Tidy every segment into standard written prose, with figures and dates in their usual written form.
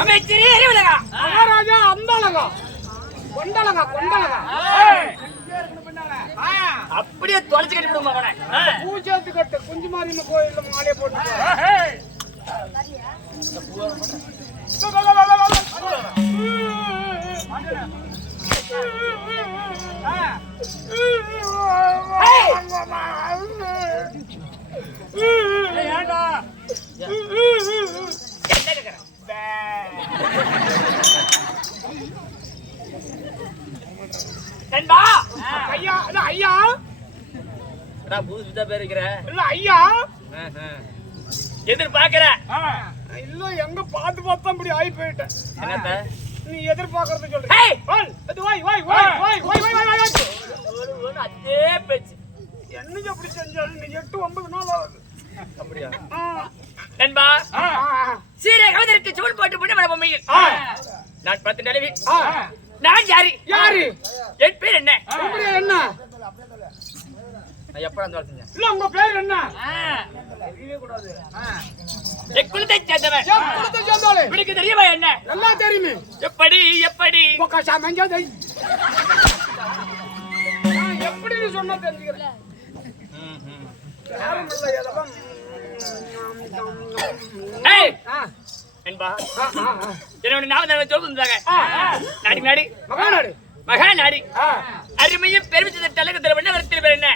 அமைச்சரே அறிவலகா மகாராஜா அந்தலகா கொண்டலகா கொண்டலகா அப்படியே தொலைச்சு கட்டி விடுமா அவனை பூஜைத்து கட்டு குஞ்சு மாரியம்ம கோயில்ல மாலையை போட்டு ஐயா ஐயா புதுசு பேர் இருக்கிற இல்ல ஐயா எதிர்பார்க்கிற இல்ல எங்க பார்த்து பார்த்தா இப்படி ஆகி போயிட்டேன் என்னத்த நீ எதிர்பார்க்கறது சொல்றீங்க அதே பேச்சு என்னங்க அப்படி செஞ்சாலும் நீ 8-9 நாள் ஆகுது அப்படியா நண்பா சீரை கவிதற்கு சுவல் போட்டு போட்டு வர பொம்மையில் நான் 10 நிலவி நான் யாரு யாரு என் பேர் என்ன என்ன எப்படா சொல்றீங்க இல்ல உங்க பேர் என்ன என் குலத்தை சேர்ந்தவன் குலத்தை சேர்ந்தவளே உனக்கு தெரியுமா என்ன நல்லா தெரியுமே எப்படி எப்படி எப்படி சொன்னா தெரிஞ்சுக்கிறேன் என்பா என்னோட நாம சொல்லுங்க நாடி நாடி மகாநாடு மகாநாடி அருமையும் பெருமிச்ச தலைக்கத்துல பண்ண வரத்தில் பேர் என்ன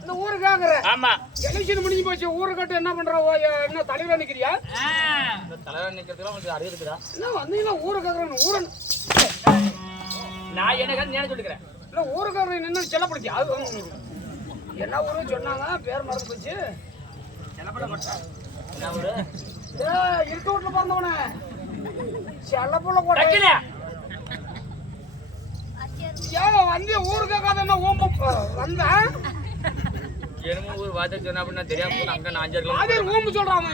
இந்த ஊருக்காகற ஆமா எலெக்ஷன் முடிஞ்சு போச்சு ஊருக்கட்ட என்ன பண்ற என்ன தலைவரா நிக்கிறியா தலைவரா நிக்கிறதுல உங்களுக்கு அறிவு இருக்குதா என்ன வந்தீங்களா ஊருக்காகற ஊரன் நான் என்ன ஞான சொல்லிக்கிறேன் இல்ல ஊருக்காகற என்ன செல்லப்படுச்சு அது என்ன ஊரு சொன்னாங்க பேர் மறந்து போச்சு செல்லப்படப்பட்ட என்ன ஊரு இருக்க வீட்டுல பிறந்தவனே செல்லப்புள்ள கூட ஏன் வந்து ஊருக்காக என்ன ஓம்ப வந்தா என்னமோ ஒரு வார்த்தை சொன்னா அப்படின்னா தெரியாம போன அங்க நான் 5 கிலோ அதே ஓம்பு சொல்றாங்க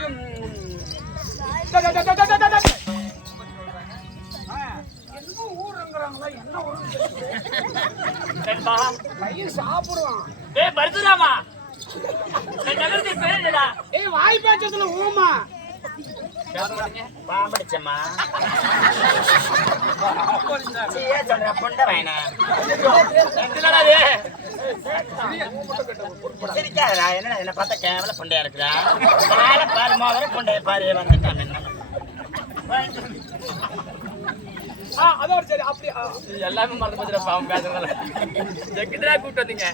என்னமோ ஊருங்கறாங்களா என்ன ஊரு நண்பா பையன் சாப்பிடுவான் டேய் பர்துராமா நான் நகரத்தை பேர் என்னடா ஏய் வாய் பேச்சதுல ஊமா பாம்படிச்சம்மா சீயா சொல்ற பொண்ட வேணா என்னடா இது சிரிக்காதடா என்ன பார்த்தா கேவல பொண்டையா இருக்குடா பால பாரு மோகர பொண்டைய பாரு வந்துட்டான் அதோட சரி அப்படி எல்லாமே மறந்து போச்சுடா பாவம் பேசுறதால எங்கிட்டா கூப்பிட்டு வந்தீங்க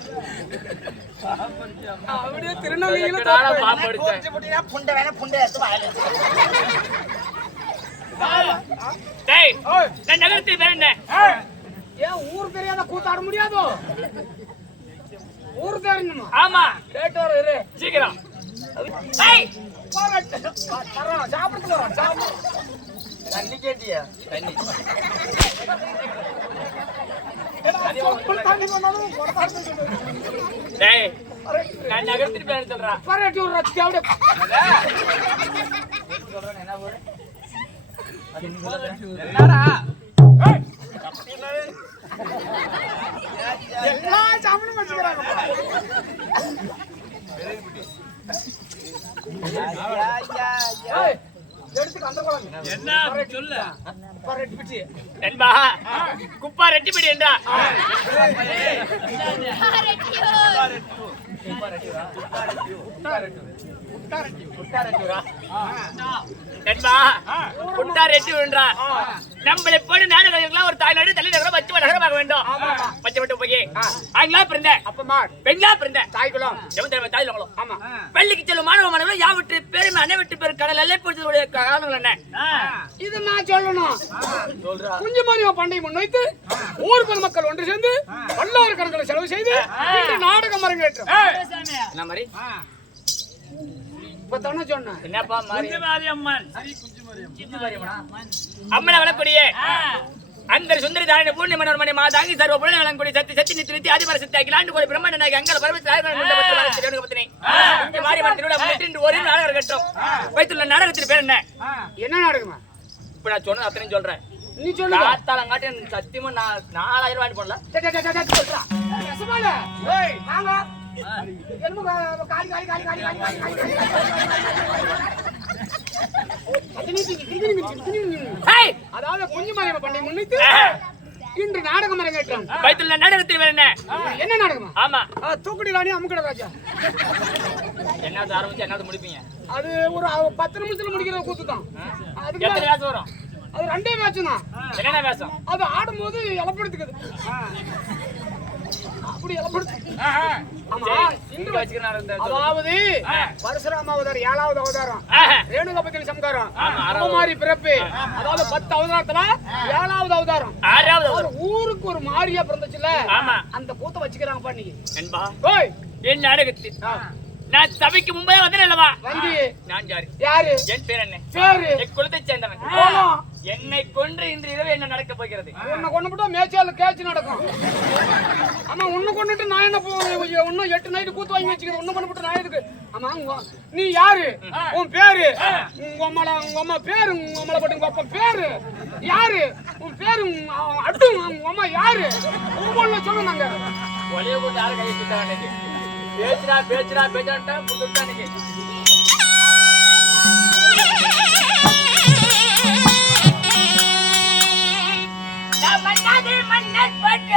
அப்படியே திருநங்கையில பாம்பு அடிச்சேன் புண்டை வேணா புண்டை எடுத்து வாயில டேய் நான் நகரத்தில் பேர் என்ன ஏன் ஊர் தெரியாத கூத்தாட முடியாதோ ஊர் தெரியணுமா ஆமா கேட்டு வர இரு சீக்கிரம் டேய் சாப்பிட்டு வரோம் சாப்பிடு தண்ணி கேட்டியா தண்ணி தண்ணி பண்ணாலும் டேய் நான் நகரத்தில் பேர் சொல்றேன் பரட்டி ஒரு ரத்தி அப்படியே சொல்றேன் என்ன போற என்னடா எல்லா சாமனும் வச்சுக்கிறாங்க எடுத்துக்க அந்த குழந்தை என்ன சொல்லு பரட்டி பிச்சு என்பா குப்பா ரெட்டிபிடி என்றா நம்மளை போல நாடுகளுக்கெல்லாம் ஒரு தாய்நாடு தலைநகரம் பச்சை நகரமாக வேண்டும். பச்சை விட்டு போய் ஆண்களா பிறந்த அப்பமா பெண்ணா பிறந்த தாய்குலம் தாய்குலம் ஆமா பள்ளிக்கு செல்லும் மாணவ மாணவர்கள் யாவற்று பெருமை அனைவற்று பேர் கடல் எல்லை பொறுத்தவருடைய காரணங்கள் என்ன இது நான் சொல்லணும் குஞ்சு மாரியம்ம பண்டிகை முன்வைத்து ஊர் பொதுமக்கள் ஒன்று சேர்ந்து பல்லாயிரம் கணக்கில் செலவு செய்து நாடகம் அரங்கேற்றம் என்ன மாதிரி இப்ப தானே சொன்னேன் என்னப்பா மாரியம்மன் அம்மனை வளக்கூடிய அந்த சுந்தரி தாரணி பூர்ணி மனோர்மணி மாதாங்கி சர்வ புலனை வழங்கக்கூடிய சக்தி சக்தி நித்திய அதிபர சக்தி அகிலாண்டு கோடி பிரம்மண்ட நாயகி அங்கல பரமேஸ்வரன் மாரியம்மன் திருவிழா முன்னிட்டு ஒரு நாடகம் கட்டும் வைத்துள்ள நாடகத்தின் பேர் என்ன நாடகமா இப்ப நான் சொன்னது அத்தனையும் சொல்றேன் நீ சொல்லு காத்தாலங்காட்டி சத்தியமா நான் 4000 ரூபாய் போடல சொல்றா ரசமால ஏய் வாங்க என்னமோ காலி காலி காலி காலி காலி காலி ஹேய் அதாவது குஞ்சுமாரியம்மன் பண்டிகை முன்னிட்டு இன்று நாடகம் அரங்கேற்றம். பைத்துள்ள நாடகத்தில் வேற என்ன என்ன நாடகமா? ஆமா தூக்குடி ராணி அமுக்கட ராஜா. என்னது ஆரம்பிச்சு என்னது முடிப்பீங்க? அது ஒரு 10 நிமிஷத்துல முடிக்கிற கூத்து தான். அதுக்கு எத்தனை வேஷம் வரும்? அது 2 மேட்ச் தான். என்னென்ன வேஷம்? அது ஆடும்போது இலப்படுத்துக்குது. அப்படி இலப்படுத்து. ஆமா இங்க வச்சுக்கிறாரு. அதாவது பரசுராம அவதாரம் 7வது அவதாரம். ரேணுகாபதி சம்காரம். ஆமா குமாரி பிறப்பு. அதாவது 10 அவதாரத்துல 7வது அவதாரம். 6வது ஒரு ஊருக்கு ஒரு மாரியா பிறந்துச்சுல. ஆமா அந்த கூத்த வச்சுக்கிறாங்கப்பா நீ. என்பா ஓய் என் நாடகத்தில் நான் சபைக்கு முன்பே வந்தேன் அல்லவா? வந்து நான் யாரு? யாரு? என் பேர் என்ன? பேரு என் குலத்தை சேர்ந்தவன். என்னை கொன்று இன்று இரவு என்ன நடக்க போகிறது? உன்னை கொண்டுட்டா மேய்ச்சால கேட்ச் நடக்கும். ஆமா உன்னை கொண்டுட்டு நான் என்ன இன்னும் 8 நைட்டு கூத்து வாங்கி வச்சுக்கிறேன். உன்னை கொண்டுட்டு நான் எதுக்கு? ஆமா நீ யாரு? உன் பேரு? உங்க அம்மா பேரு? உங்க அம்மா பட்டு உங்க அப்பா பேரு யாரு? உன் பேரு அடுத்து உங்க அம்மா யாரு? உங்க சொல்ல நாங்க ஒளிய போட்டு யாரும் கையை சுட்டாங்க. பேச்சுடா புதுட்டானுங்க. மன்னன் பட்ட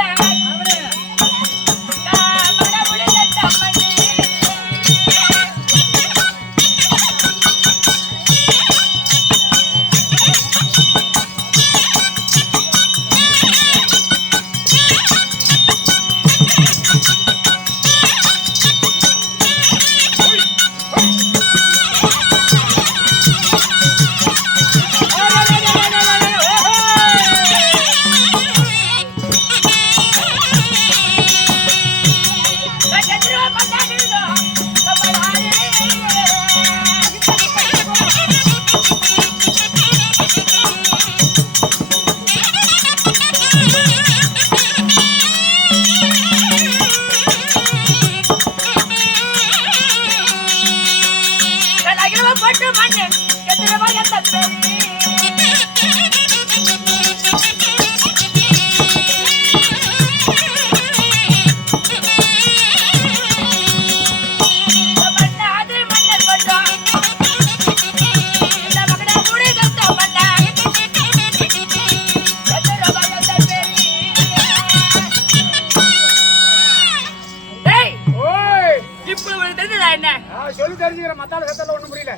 சொல்லி தெரிஞ்சுக்கிற மத்தால சத்தல ஒண்ணும் புரியல.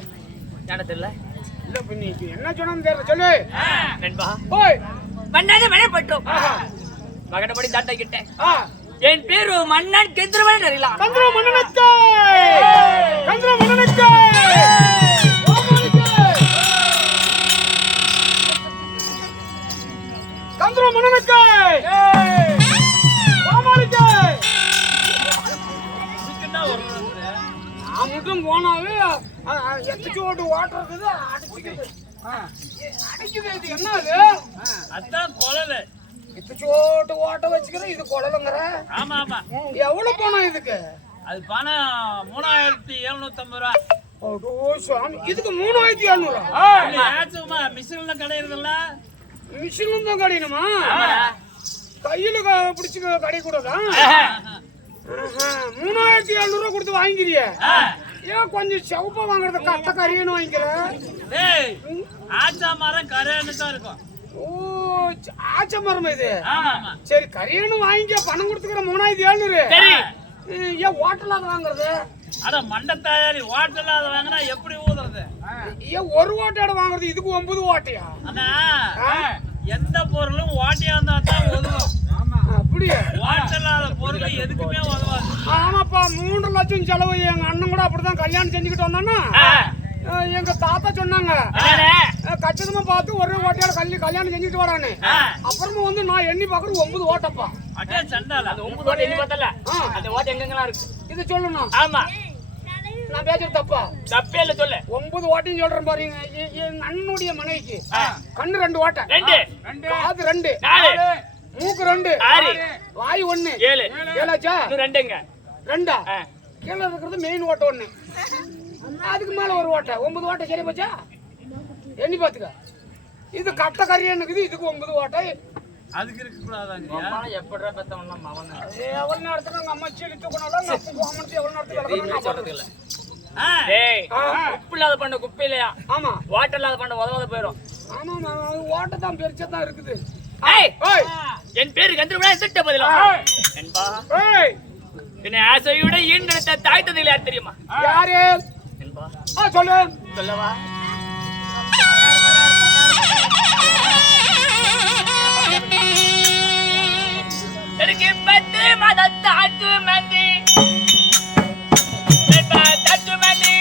என்ன தெரியல? இல்ல பின்னி என்ன சொன்னது தெரியல சொல்லு. நண்பா ஓய் மன்னனே மனைப்பட்டோம். மகனபடி தாட்டை கிட்ட. என் பேரு மன்னன் கெந்திரவன் அறியலாம். கந்திர மன்னனுக்கு கந்திர மன்னனுக்கு கந்திர மன்னனுக்கு சாமாளிக்கு மட்டும் போனாவே எத்திச்சோட்டு ஓட்டுறது அடிச்சுக்குது. அடிக்குது. இது என்னது? அதான் குழல். எத்திச்சோட்டு ஓட்ட வச்சுக்கிற இது குழலுங்கிற. ஆமா ஆமா. எவ்வளவு பணம் இதுக்கு? அது பணம் 3750 ரூபா. ஓ சாமி இதுக்கு 3700. ஆச்சுமா மிஷின்ல கடையிறதுல மிஷின்ல தான் கடையணுமா? கையில பிடிச்சு கடை கூடதா? 3700 கொடுத்து வாங்கிக்கிறிய? ஏன் கொஞ்சம் செவப்பா வாங்குறத கட்ட கறியன்னு வாங்கிக்கிற? ஆச்சா மரம் கரையான்னு தான் இருக்கும். ஓ ஆச்ச மரம் இது. ஆமா சரி கறியன்னு வாங்கிக்க பணம் கொடுத்துக்கிற 3700. சரி ஏன் ஹோட்டலாத வாங்குறது? அட மண்ட தயாரி ஹோட்டல்ல அத வாங்கினா எப்படி ஊதுறது? ஏன் ஒரு ஓட்டையோட வாங்குறது? இதுக்கு 9 ஓட்டையா? அண்ணா எந்த பொருளும் ஓட்டையா இருந்தா தான் உதவும். அப்படியே ஹோட்டல்லாத பொருள் எதுக்குமே உதவாது. ஆமாப்பா 3 லட்சம் செலவு. எங்க அண்ணன் கூட அப்படிதான் கல்யாணம் செஞ்சுக்கிட்டு வந்தானா எங்க தாத்தா சொன்னாங்க கச்சிதமா பார்த்து ஒரு ஓட்டையோட கல்யாணம் செஞ்சுட்டு வரானு. அப்புறமா வந்து நான் எண்ணி பாக்குறது 9 ஓட்டப்பா. அடே சண்டால அந்த 9 ஓட்டை எண்ணி பார்த்தல. அந்த ஓட்டை எங்கெங்கலாம் இருக்கு? இது சொல்லணும். ஆமா நான் பேசுறது தப்பா? தப்பே இல்ல சொல்லு. 9 ஓட்டையும் சொல்றேன் பாருங்க. எங்க அண்ணனுடைய மனைவிக்கு கண்ணு 2 ஓட்டை, 2 காது 2, 4 மூக்கு 2, 6 வாய் 1, 7 ஏழாச்சா? 2ங்க 2. கீழே இருக்கிறது மெயின் ஓட்டை 1. அதுக்கு மேல ஒரு ஓட்டை 9 ஓட்டை. சரி போச்சா? எண்ணி பாத்துக்க. இது கட்ட கறியானுக்குது. இதுக்கு 9 ஓட்டை. அதுக்கு இருக்க கூடாதாங்க. அம்மா எப்படிடா பெத்தவன்லாம் மவன எவ்வளவு நேரத்துல நம்ம அம்மா சீலி தூக்கணும். எவ்வளவு நேரத்துக்கு சொல்றது இல்ல. டேய் உப்பு இல்லாத பண்ண குப்பை இல்லையா? ஆமா வாட்டர் இல்லாத பண்ண உதவாத போயிடும். ஆமாமா அது ஓட்ட தான் பெருசா தான் இருக்குது. ஏய் ஏய் என் பேரு கந்தர்வனா திட்ட பதிலா என்பா ஏய் என்னை ஆசையோட ஈண்டெடுத்த தாய் தந்தைகள் யார் தெரியுமா? யாரு? என்பா சொல்லு. சொல்லவா? எனக்கு 10 மாதத்தாச்சு மந்தி 10 மாதத்தாச்சு மந்தி